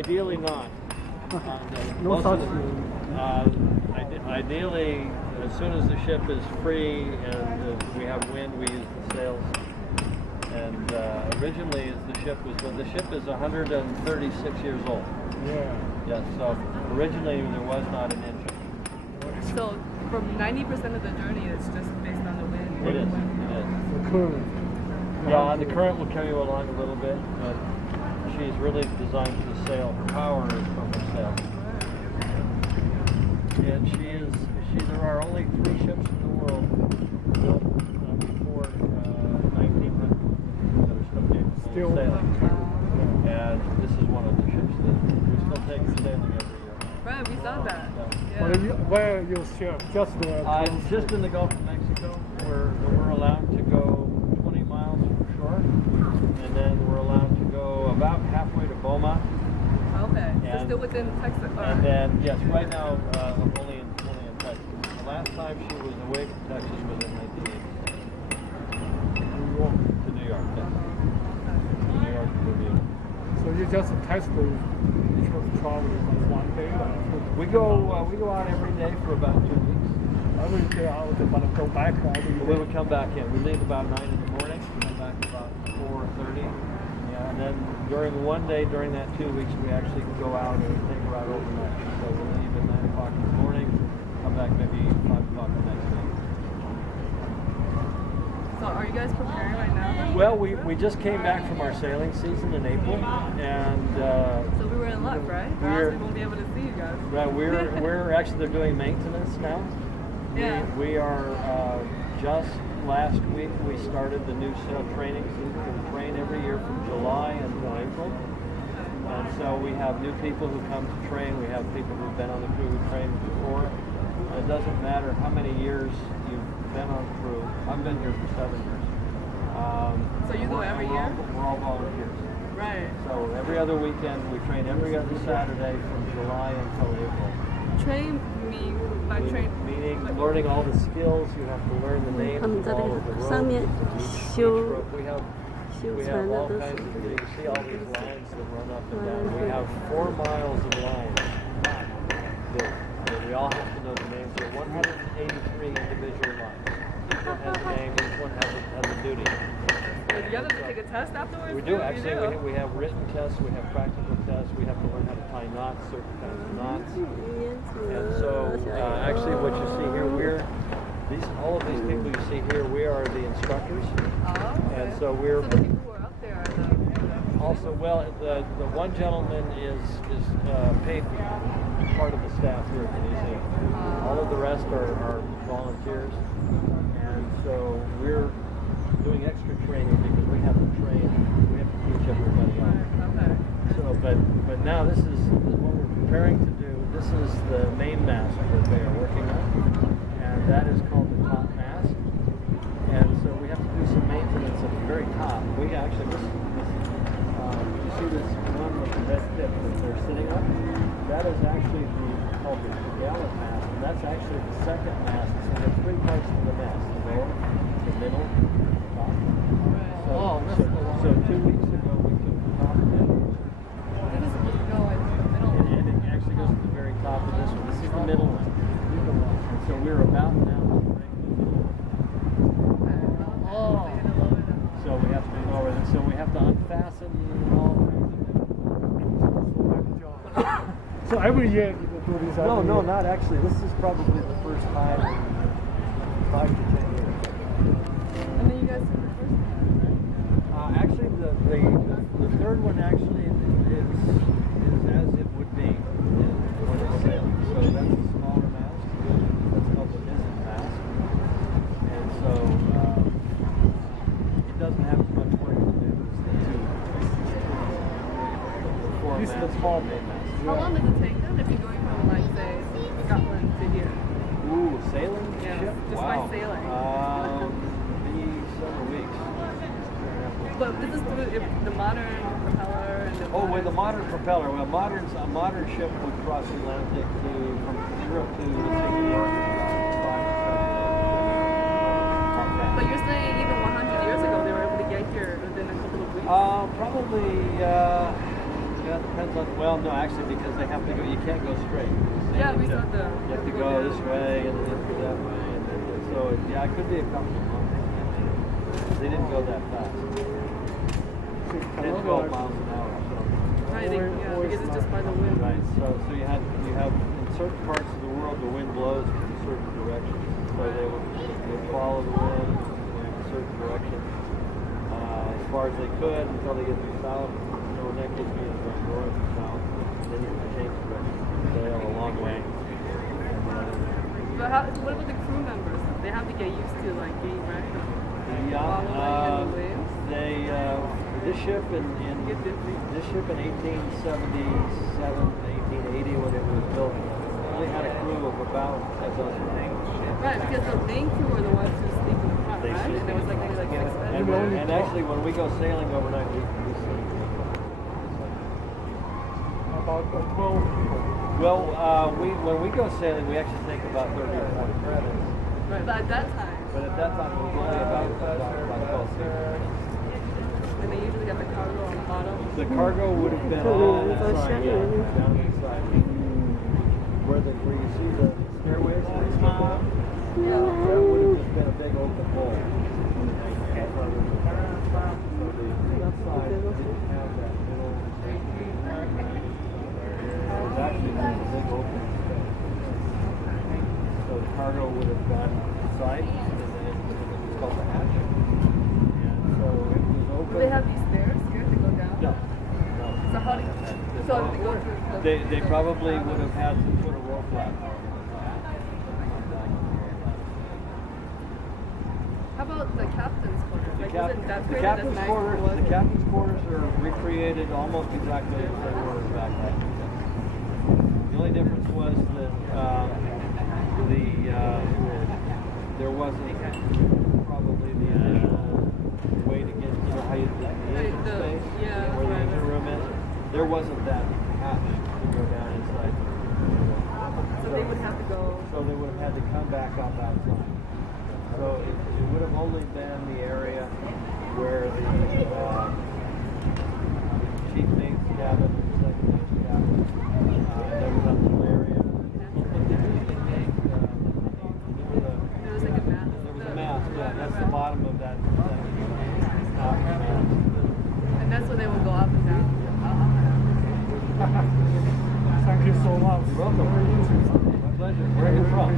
Ideally not. No such. Ideally, as soon as the ship is free and we have wind, we use the sails. And originally, as the ship is 136 years old. Yeah. Yes. So originally, there was not an engine. So from 90% of the journey, it's just based on the wind. It is. The current. Yeah, the current will carry you along a little bit, but she's really designed to sail. Her power is from her sail. And there are only 3 ships in the world built before 1900 that are still capable of sailing. And this is one of the ships that we still take her sailing every year. Right, we saw that. Yeah. Where you ship? Just the. Just in the Gulf of Mexico, where we're allowed to go 20 miles from shore, and then we're allowed to go about halfway to Beaumont. Okay, so still within Texas. And then, yes, right now only in Texas. The last time she was away from Texas was in 1986. To New York, yes. To New York to Bermuda. So you just test the traveling one day? We go out every day for about 2 weeks. Every day out, but go back every day. We would come back in. We leave about 9 in the morning, come back about 4:30. Yeah, and then during one day, during that 2 weeks, we actually go out and take her out overnight. So we'll leave at 9 o'clock in the morning, come back maybe 5 o'clock the next day. So are you guys preparing right now? Well, we just came back from our sailing season in April, and so we were in luck, right? Or else we won't be able to see you guys. Right, we're actually they're doing maintenance now. Yeah. We are just last week we started the new sail training season. We train every year from July until April, and so we have new people who come to train. We have people who've been on the crew who trained before. It doesn't matter how many years you've been on crew. I've been here for 7 years. So you go every year? We're all volunteers. Right. So every other weekend, we train every other Saturday from July until April. Train me by train. Meaning learning all the skills. You have to learn the names of all of the ropes. We have all kinds of things. You see all these lines that run up and down. We have 4 miles of lines. We all have to know the names. There are 183 individual lines. Each one has a name. Each one has a duty. You have to take a test afterwards? We do actually. We have written tests. We have practical tests. We have to learn how to tie knots, certain kinds of knots. And so, actually, what you see here, all of these people you see here, we are the instructors. Oh, okay. And so we're. So the people who are up there are the. Also, well, the one gentleman is paid part of the staff here at the museum. All of the rest are volunteers, and so we're doing extra training because we have to teach everybody else. Okay. So, but now this is what we're preparing to do. This is the main mast that they are working on, and that is called the top mast. And so we have to do some maintenance at the very top. We actually, you see this one with the red tip that they're sitting on? That is actually called the gallant mast, and that's actually the second mast. So there are 3 parts to the mast: the lower, the middle, and the top. So 2 weeks ago we took the top and This is supposed to go like to the middle. and it actually goes to the very top of this one. This is the middle one. And so we're about now to bring the middle one. Oh. So we have to lower it. So we have to unfasten all kinds of things. So every year you do this? No, not actually. This is probably the first time in 5 to 10 years. And then you guys do the first one? Actually, the third one actually is as it would be when it's sailing. So that's a smaller mast. That's called the mizzen mast. And so it doesn't have as much work to do as the 4 This is the masts, small main mast. How long does it take them if you're going from, like, say, Scotland to here? Ooh, sailing ship? Just Wow. by sailing. Maybe several weeks. But this is through the modern propeller and the With the modern propeller. Well, a modern ship would cross the Atlantic from Europe to New York. But you're saying even 100 years ago they were able to get here within a couple of weeks? Probably, that depends on. Well, no, actually, because they have to go. You can't go straight. Yeah, we saw the. You have to go this way and then you have to go that way, and then so yeah, it could be a couple of months. They didn't go that fast. They did 12 miles an hour. So. Right, because it's just by the wind. Right. So you have in certain parts of the world the wind blows in certain directions. So they would follow the wind in a certain direction as far as they could until they get to the south. So in that case, you have to go north and south. Then you can change direction. Sail a long way. But what about the crew members? They have to get used to like being right. Yeah. This ship in 1877, 1880 when it was built only had a crew of about a dozen men. Right, because the main crew are the ones who sleep in the front, right? And there was like only like an expensive. And actually, when we go sailing overnight, we sleep. About 12 people. Well, when we go sailing, we actually take about 30 or 40 credits. Right, but at that time. But at that time, it was only about 12 people. And they usually have the cargo on the bottom. The cargo would have been on the side, down inside. Where you see the stairways that we spoke about, that would have just been a big open hole. So the left side didn't have that middle. It was actually just a big open space. So the cargo would have gone inside, and then it was called the hatch. And so it was open. Do they have these stairs here to go down? No. So how do they go through? They probably would have had some sort of roll platform. How about the captain's quarters? Like, wasn't that The pretty captain's nice? quarters. The captain's quarters are recreated almost exactly as they were back then. The only difference was that there wasn't probably the way to get how you the engine space where the engine room is. There wasn't that hatch to go down inside. So they would have to go. So they would have had to come back up outside. So it would have only been the area where the chief mate's cabin and the second mate's cabin. There was that little area. There was like a mast. There was a mast. Yeah, that's the bottom of that mast. And that's where they would go up and down. Thank you so much. You're welcome. Very interesting. My pleasure. Where are you from?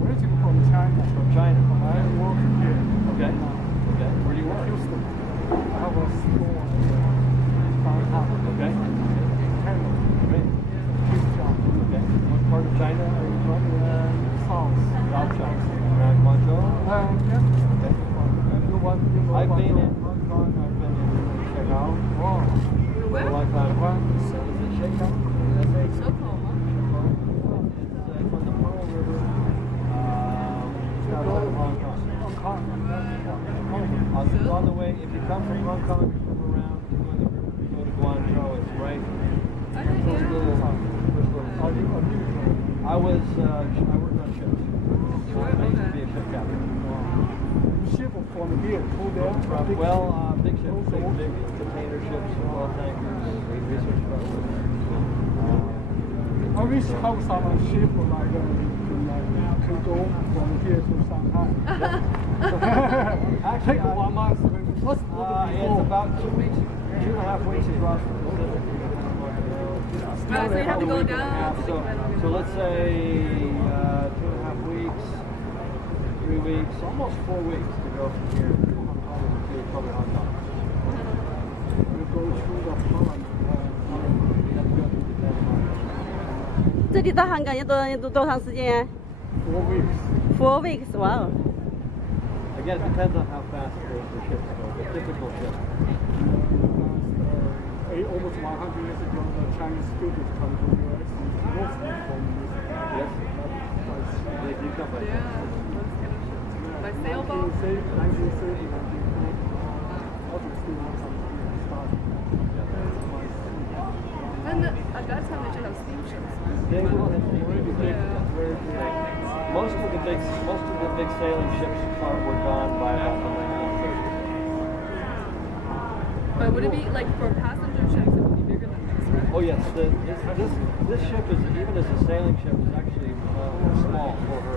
Originally from China. From China. I work here. Okay. Okay. Where do you work? Houston. I have a store in Bangkok. Okay. China. Great. Houston. Okay. What part of China are you from? South. South China. Around Guangzhou? Yeah. Okay. I've been in Hong Kong. I've been in Shanghai. Wow. For a long time. Is it Shanghai? So cool, huh? It's on the Pearl River. Just outside of Hong Kong. On the way, if you come from Hong Kong, you come around to go to Guangzhou. It's right. First little. I worked on ships. You were? I used to Okay. be a ship captain. Ship from here to there. Big ships, big container ships, oil tankers, research vessels. I wish have some ship to go from here to Shanghai. Actually, Take 1 month. What's it's about 2 weeks, 2.5 weeks across the Pacific. Right, so you have to go down. So let's say 2.5 weeks, 3 weeks, almost 4 weeks to go from here to probably Hong Kong. You go through the pond. We have to go through the Panama. 这里到香港要多长时间 4 weeks. ？4 weeks. Wow. Again, it depends on how fast the ships go. The typical ship. Almost 100 years ago, the Chinese students come to the US, mostly from this. Yes. They do come by. Yeah. By sailboat? 1930, all the students come here and start. And at that time they should have steamships. They will have most of the big sailing ships were gone by about the 1930s. But would it be like for passenger ships? It would be bigger than this, right? Oh yes, this ship is, even as a sailing ship, is actually small for her.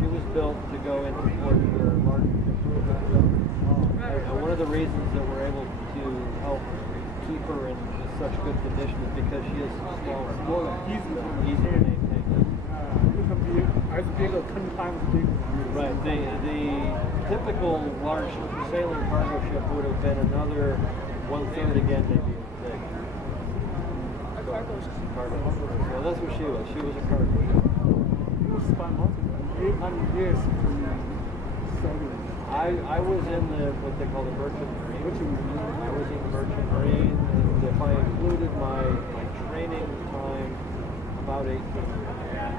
She was built to go into port for larger ships. And one of the reasons that we're able to help keep her in such good condition is because she is small, easy to maintain. You can be as big as 10 times bigger. Right. The typical large sailing cargo ship would have been another 1/3 again, maybe as big. A cargo ship. Cargo. Yeah, that's what she was. She was a cargo ship. You spent more than 800 years in sailing. I was in what they call the merchant marine. I was in the merchant marine, and if I included my training time, about 18 years.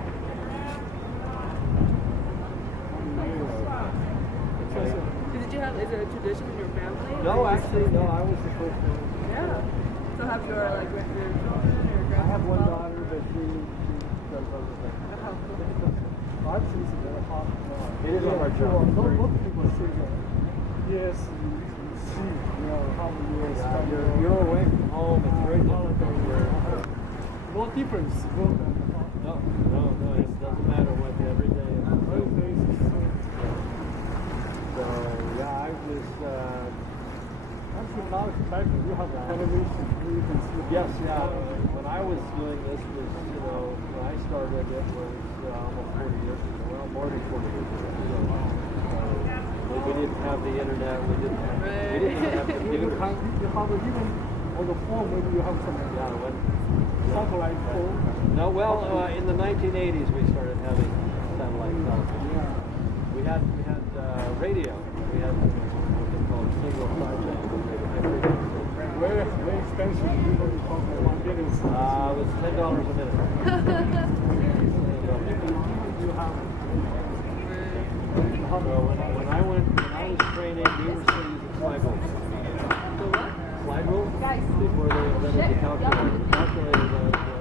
Did you have, is it a tradition in your family? No, actually, no. I was the first one. Yeah. So have your like your children or I have one grandchildren? daughter, but she does other things. Art is very hard. It is a hard job. Most people say that. Yes, you see, how many years. Yeah, you're away from home. It's very difficult. No difference. No, it doesn't matter what every day is. So yeah, I was. Actually, now it's better. You have television. You can see. Yes, yeah. When I was doing this, was when I started, it was almost 40 years ago. Well, more than 40 years ago. We didn't have the internet. We didn't have computers. You have even on the phone. Maybe you have some. Yeah, when satellite phone. no, well, in the 1980s we started having satellite television. Yeah. We had radio. We had what they call single sideband radio. Very expensive. You know, you talk about 1 million. It was $10 a minute. You have. So when I was training, we were still using slide rules. The what? Slide rules before they invented the calculator. The calculator was